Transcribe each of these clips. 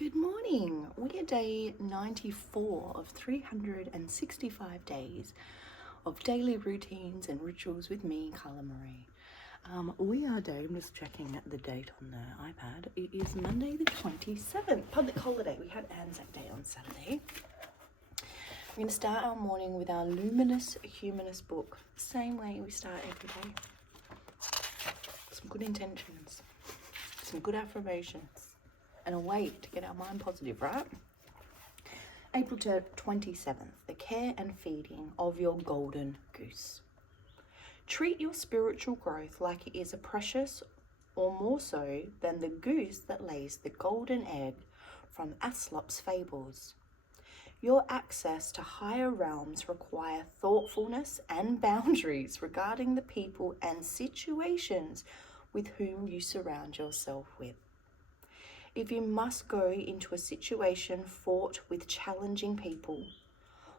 Good morning. We are day 94 of 365 days of daily routines and rituals with me, Carla Marie. I'm just checking the date on the iPad. It is Monday the 27th, public holiday. We had Anzac Day on Saturday. We're going to start our morning with our Luminous Humanist book, same way we start every day. Some good intentions, some good affirmations, and a way to get our mind positive, right? April 27th, the care and feeding of your golden goose. Treat your spiritual growth like it is a precious, or more so than the goose that lays the golden egg from Aesop's fables. Your access to higher realms require thoughtfulness and boundaries regarding the people and situations with whom you surround yourself with. If you must go into a situation fraught with challenging people,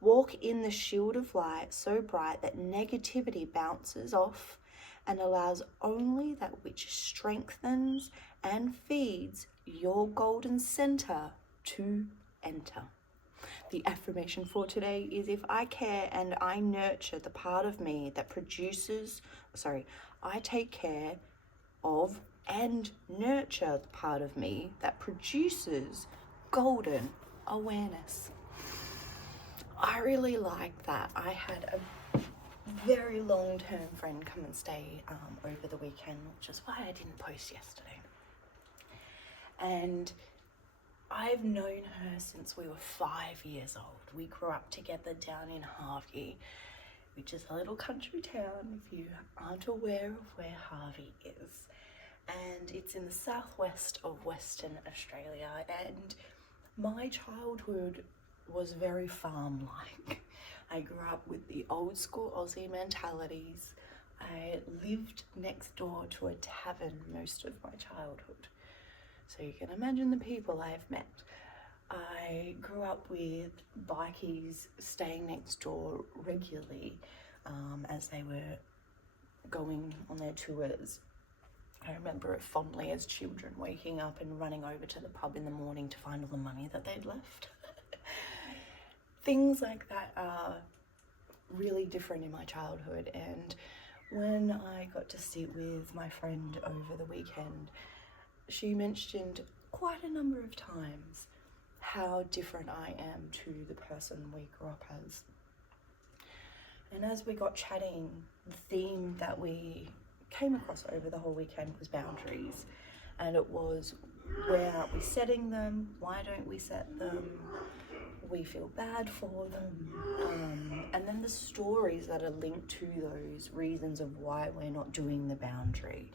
walk in the shield of light so bright that negativity bounces off and allows only that which strengthens and feeds your golden center to enter. The affirmation for today is: if I care and I nurture the part of me that I take care of and nurture the part of me that produces golden awareness. I really like that. I had a very long-term friend come and stay over the weekend, which is why I didn't post yesterday. And I've known her since we were 5 years old. We grew up together down in Harvey, which is a little country town if you aren't aware of where Harvey is. And it's in the southwest of Western Australia, and my childhood was very farm-like. I grew up with the old school Aussie mentalities. I lived next door to a tavern most of my childhood, so you can imagine the people I've met. I grew up with bikies staying next door regularly as they were going on their tours. I remember it fondly as children, waking up and running over to the pub in the morning to find all the money that they'd left. Things like that are really different in my childhood, and when I got to sit with my friend over the weekend, she mentioned quite a number of times how different I am to the person we grew up as. And as we got chatting, the theme that we came across over the whole weekend was boundaries, and it was, where aren't we setting them? Why don't we set them? We feel bad for them, and then the stories that are linked to those reasons of why we're not doing the boundary.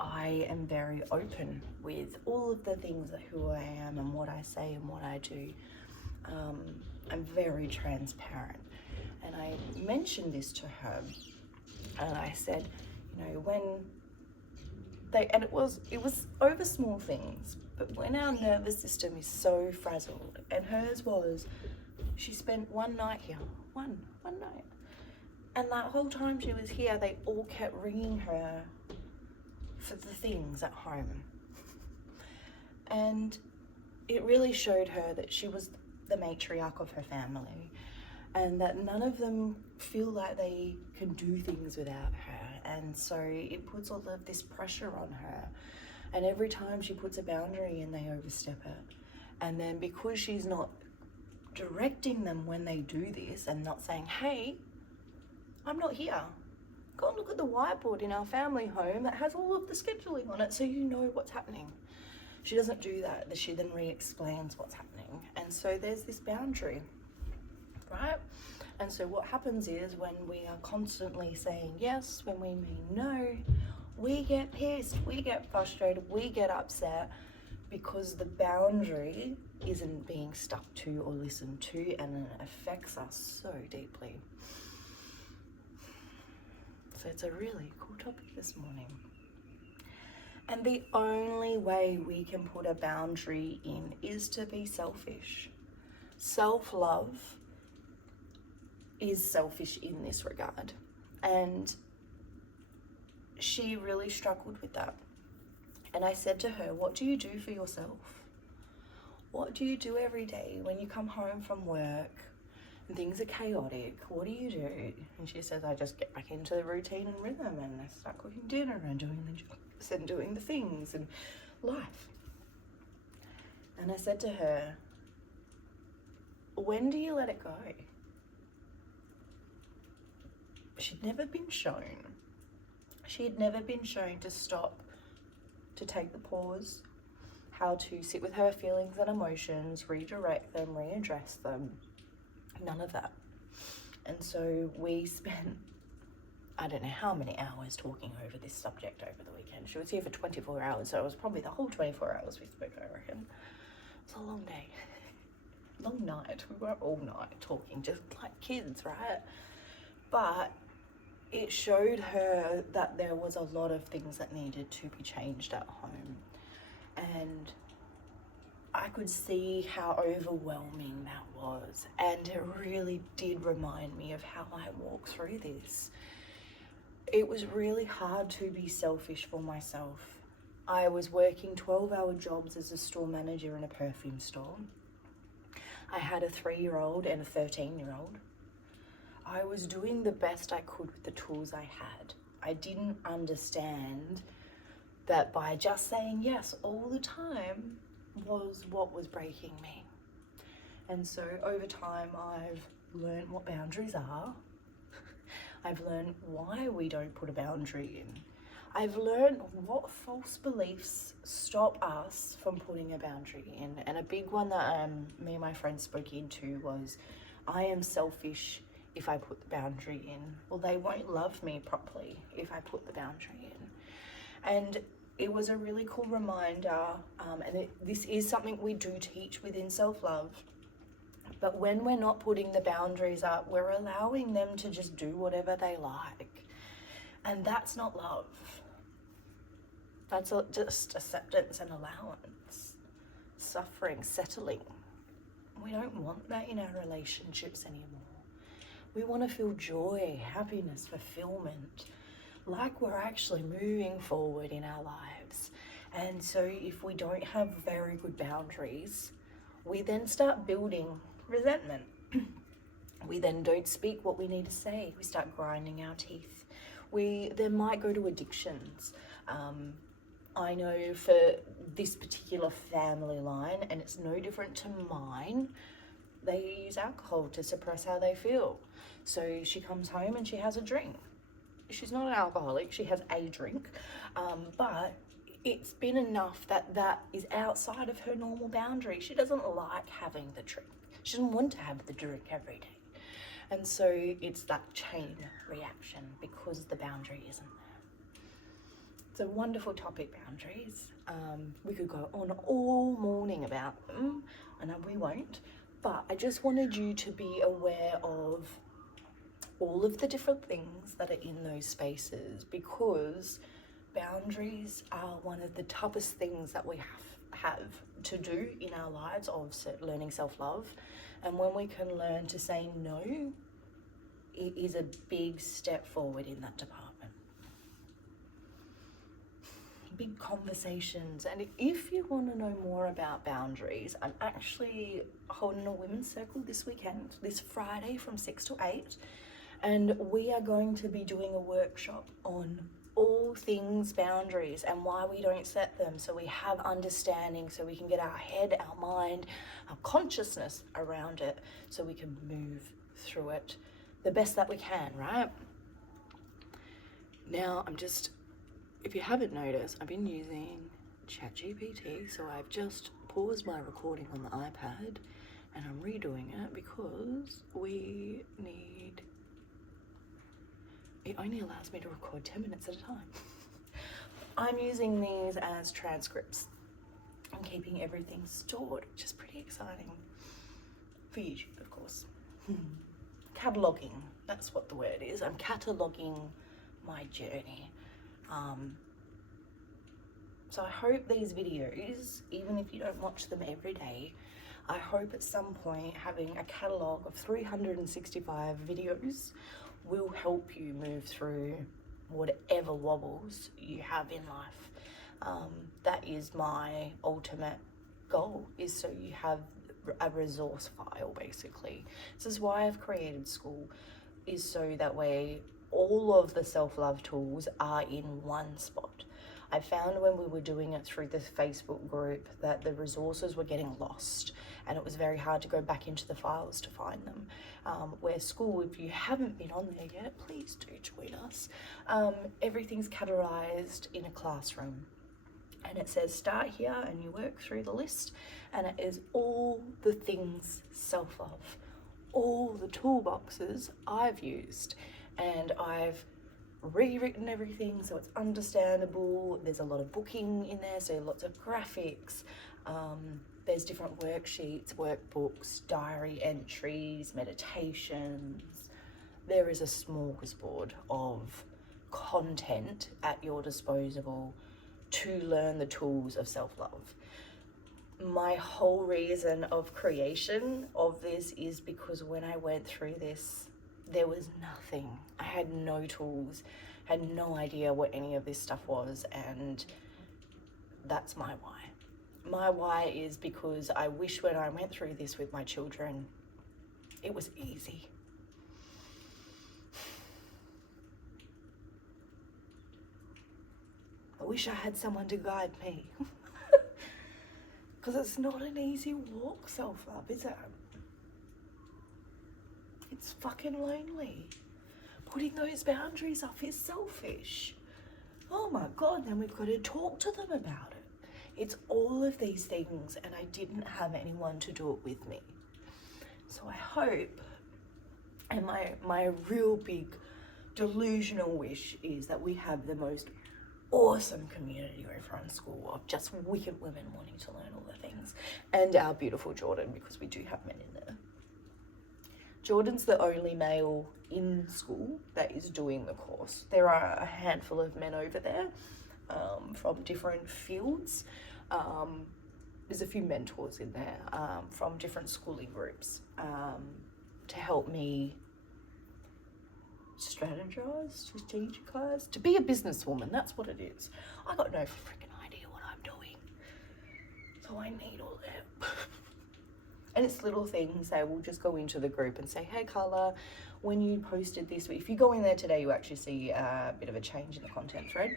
I am very open with all of the things that who I am and what I say and what I do. I'm very transparent, and I mentioned this to her. And I said, it was over small things, but when our nervous system is so frazzled, and hers was, she spent one night here, one night, and that whole time she was here, they all kept ringing her for the things at home. And it really showed her that she was the matriarch of her family, and that none of them feel like they can do things without her. And so it puts all of this pressure on her. And every time she puts a boundary in, they overstep it. And then because she's not directing them when they do this and not saying, hey, I'm not here. Go and look at the whiteboard in our family home that has all of the scheduling on it so you know what's happening. She doesn't do that. She then re-explains what's happening. And so there's this boundary, right? And so what happens is, when we are constantly saying yes when we mean no, we get pissed, we get frustrated, we get upset because the boundary isn't being stuck to or listened to, and it affects us so deeply. So it's a really cool topic this morning. And the only way we can put a boundary in is to be selfish. Self-love is selfish in this regard. And she really struggled with that. And I said to her, what do you do for yourself? What do you do every day when you come home from work and things are chaotic? What do you do? And she says, I just get back into the routine and rhythm, and I start cooking dinner and doing the jobs and doing the things and life. And I said to her, when do you let it go? She'd never been shown. She had never been shown to stop, to take the pause, how to sit with her feelings and emotions, redirect them, readdress them. None of that. And so we spent, I don't know how many hours talking over this subject over the weekend. She was here for 24 hours, so it was probably the whole 24 hours we spoke, I reckon. It was a long day. Long night. We were up all night talking, just like kids, right? But it showed her that there was a lot of things that needed to be changed at home. And I could see how overwhelming that was. And it really did remind me of how I walked through this. It was really hard to be selfish for myself. I was working 12-hour jobs as a store manager in a perfume store. I had a 3-year-old and a 13-year-old. I was doing the best I could with the tools I had. I didn't understand that by just saying yes all the time was what was breaking me. And so over time, I've learned what boundaries are. I've learned why we don't put a boundary in. I've learned what false beliefs stop us from putting a boundary in. And a big one that me and my friends spoke into was, I am selfish if I put the boundary in. Well, they won't love me properly if I put the boundary in. And it was a really cool reminder, this is something we do teach within self-love. But when we're not putting the boundaries up, we're allowing them to just do whatever they like. And that's not love. That's just acceptance and allowance, suffering, settling. We don't want that in our relationships anymore. We want to feel joy, happiness, fulfillment, like we're actually moving forward in our lives. And so if we don't have very good boundaries, we then start building resentment. We then don't speak what we need to say. We start grinding our teeth. We then might go to addictions. I know for this particular family line, and it's no different to mine, they use alcohol to suppress how they feel. So she comes home and she has a drink. She's not an alcoholic, she has a drink, but it's been enough that is outside of her normal boundary. She doesn't like having the drink. She doesn't want to have the drink every day. And so it's that chain reaction because the boundary isn't there. It's a wonderful topic, boundaries. We could go on all morning about them, and we won't. But I just wanted you to be aware of all of the different things that are in those spaces, because boundaries are one of the toughest things that we have to do in our lives of learning self-love. And when we can learn to say no, it is a big step forward in that department. Big conversations. And if you want to know more about boundaries, I'm actually holding a women's circle this weekend, this Friday from 6 to 8, and we are going to be doing a workshop on all things boundaries and why we don't set them, so we have understanding, so we can get our head, our mind, our consciousness around it, so we can move through it the best that we can, right? Now, if you haven't noticed, I've been using ChatGPT, so I've just paused my recording on the iPad and I'm redoing it because it only allows me to record 10 minutes at a time. I'm using these as transcripts. I'm keeping everything stored, which is pretty exciting. For YouTube, of course. Cataloging, that's what the word is. I'm cataloging my journey. So I hope these videos, even if you don't watch them every day, I hope at some point having a catalogue of 365 videos will help you move through whatever wobbles you have in life. That is my ultimate goal, is so you have a resource file basically. This is why I've created school, is so that way all of the self-love tools are in one spot. I found when we were doing it through the Facebook group that the resources were getting lost and it was very hard to go back into the files to find them. Where school, if you haven't been on there yet, please do join us. Everything's categorized in a classroom. And it says start here and you work through the list, and it is all the things self-love, all the toolboxes I've used, and I've rewritten everything so it's understandable. There's a lot of booking in there, so lots of graphics. There's different worksheets, workbooks, diary entries, meditations. There is a smorgasbord of content at your disposal to learn the tools of self-love. My whole reason of creation of this is because when I went through this, there was nothing. I had no tools, had no idea what any of this stuff was, and that's my why. My why is because I wish when I went through this with my children, it was easy. I wish I had someone to guide me. Because it's not an easy walk, self-love, is it? It's fucking lonely. Putting those boundaries up is selfish. Oh my God, then we've got to talk to them about it. It's all of these things, and I didn't have anyone to do it with me. So I hope, and my real big delusional wish is that we have the most awesome community over on school of just wicked women wanting to learn all the things, and our beautiful Jordan, because we do have men in there. Jordan's the only male in school that is doing the course. There are a handful of men over there from different fields. There's a few mentors in there from different schooling groups to help me strategize, to be a businesswoman. That's what it is. I got no freaking idea what I'm doing, so I need all that. And it's little things. I will just go into the group and say, hey Carla, when you posted this, if you go in there today, you actually see a bit of a change in the content thread.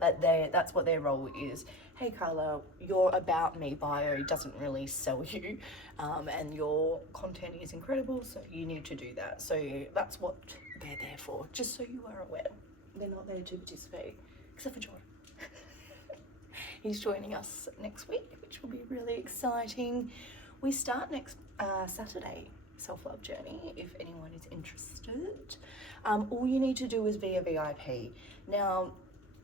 But that's what their role is. Hey Carla, your about me bio doesn't really sell you, and your content is incredible, so you need to do that. So that's what they're there for, just so you are aware. They're not there to participate, except for Jordan. He's joining us next week, which will be really exciting. We start next Saturday, Self-Love Journey, if anyone is interested. All you need to do is be a VIP. Now,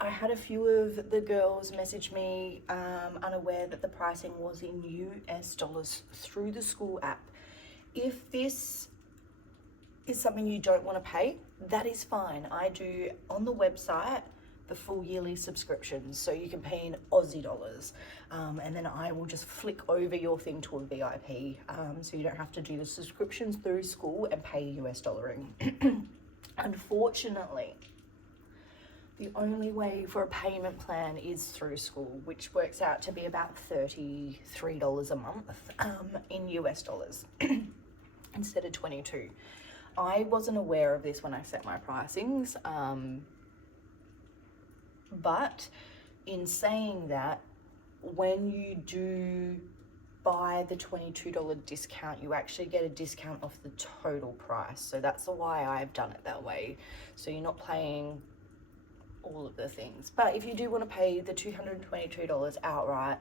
I had a few of the girls message me unaware that the pricing was in US dollars through the school app. If this is something you don't want to pay, that is fine. I do on the website the full yearly subscription, so you can pay in Aussie dollars, and then I will just flick over your thing to a VIP, so you don't have to do the subscriptions through school and pay US dollaring. Unfortunately, the only way for a payment plan is through school, which works out to be about $33 a month in US dollars instead of 22. I wasn't aware of this when I set my pricings, but in saying that, when you do buy the $22 discount, you actually get a discount off the total price. So that's why I've done it that way. So you're not paying all of the things. But if you do want to pay the $222 outright,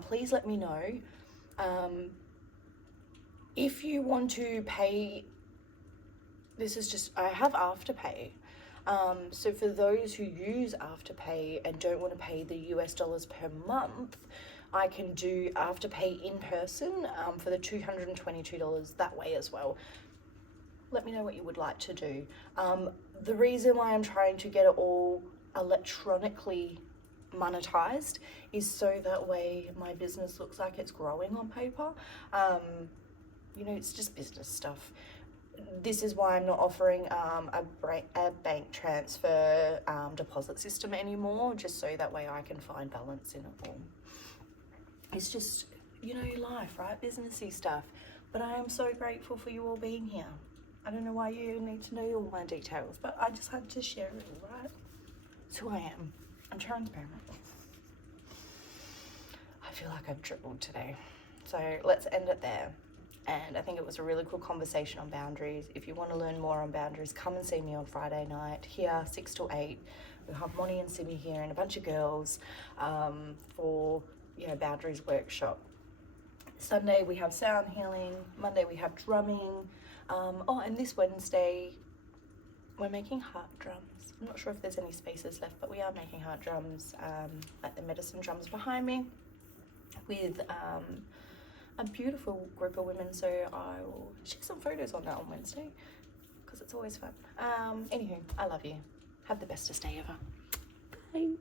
please let me know. If you want to pay, this is just, I have Afterpay. So for those who use Afterpay and don't want to pay the US dollars per month, I can do Afterpay in person for the $222 that way as well. Let me know what you would like to do. The reason why I'm trying to get it all electronically monetized is so that way my business looks like it's growing on paper. You know, it's just business stuff. this is why I'm not offering a bank transfer deposit system anymore, just so that way I can find balance in it all. It's just, you know, life, right? Businessy stuff. But I am so grateful for you all being here. I don't know why you need to know all my details, but I just had to share it all, right? It's who I am. I'm transparent. I feel like I've dribbled today. So let's end it there. And I think it was a really cool conversation on boundaries. If you want to learn more on boundaries, come and see me on Friday night here, 6 till 8. We'll have Moni and Simi here and a bunch of girls for, you know, boundaries workshop. Sunday we have sound healing. Monday we have drumming. And this Wednesday we're making heart drums. I'm not sure if there's any spaces left, but we are making heart drums, like the medicine drums behind me, with a beautiful group of women. So I will share some photos on that on Wednesday, because it's always fun. Anywho, I love you. Have the bestest day ever. Bye.